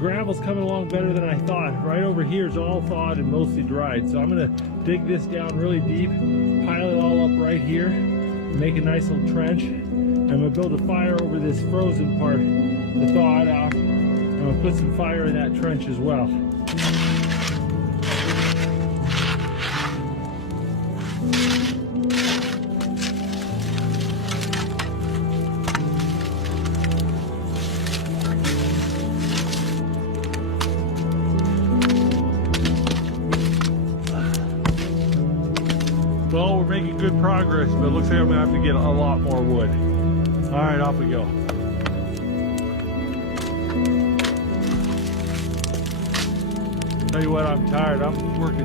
gravel's coming along better than I thought. Right over here is all thawed and mostly dried. So I'm gonna dig this down really deep, pile it all up right here, make a nice little trench. I'm gonna build a fire over this frozen part to thaw it out. I'm gonna put some fire in that trench as well. Well, we're making good progress, but it looks like I'm gonna have to get a lot more wood. All right, off we go. Tell you what, I'm tired. I'm working